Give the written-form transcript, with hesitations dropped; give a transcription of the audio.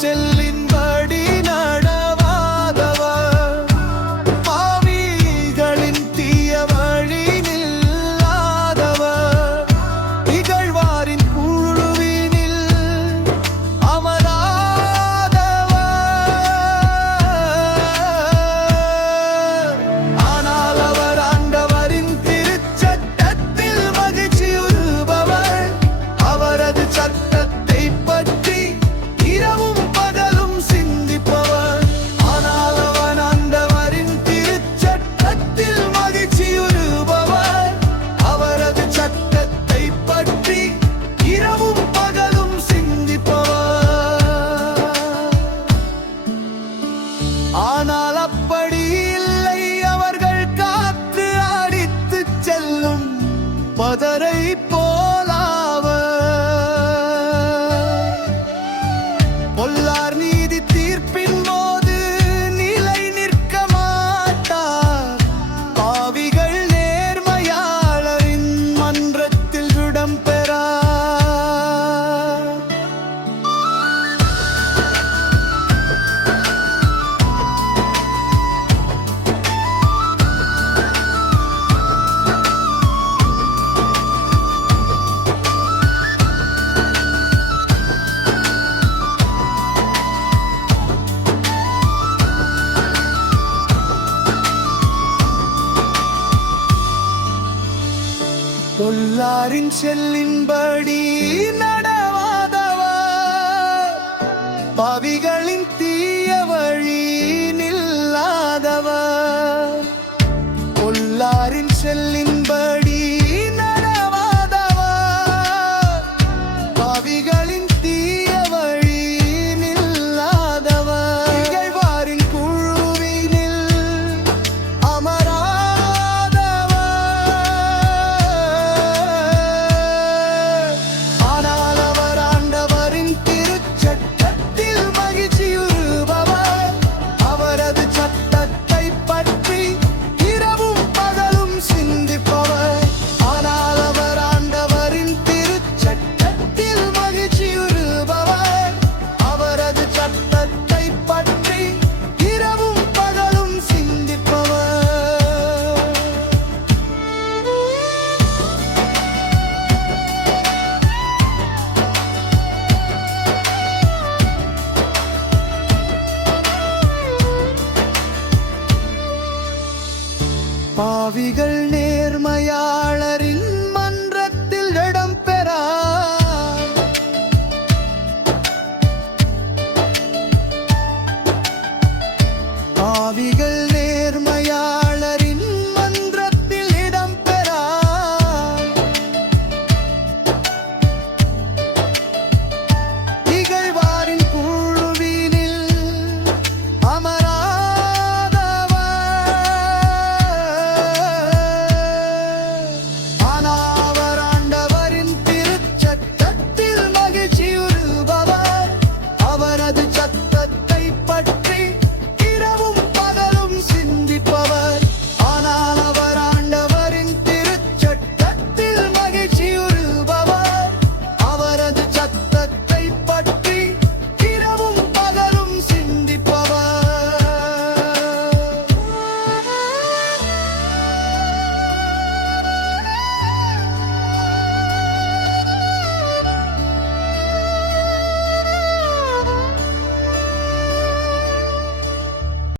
செல்லின்படி நடவாதவர், பாவிகளின் தீய வழி நில்லாதவர், இகழ்வாரின் குழுவினில் அமராதவர். ஆனால் அவர் ஆண்டவரின் திருச்சட்டத்தில் மகிழ்ச்சியுறுபவர், அவரது சட்டத்தை பற்றி இரவும் பகலும் சிந்திப்பவர். ஆனால் அவன் ஆண்டவரின் திருச்சட்டத்தில் மகிழ்ச்சியுறுபவர், அவரது சட்டத்தை பற்றி இரவும் பகலும் சிந்திப்பவர். ஆனால் அப்படி இல்லை, அவர்கள் காற்று அடித்துச் செல்லும் பதரை போலாவர். பொல்லார் நீதி தீர்ப்பின் போது நிலை நிற்க மாட்டார், பாவிகள் நேர்மையாளரின் மன்றத்தில் இடம் பெறார். பொல்லாரின் செல்லின்படி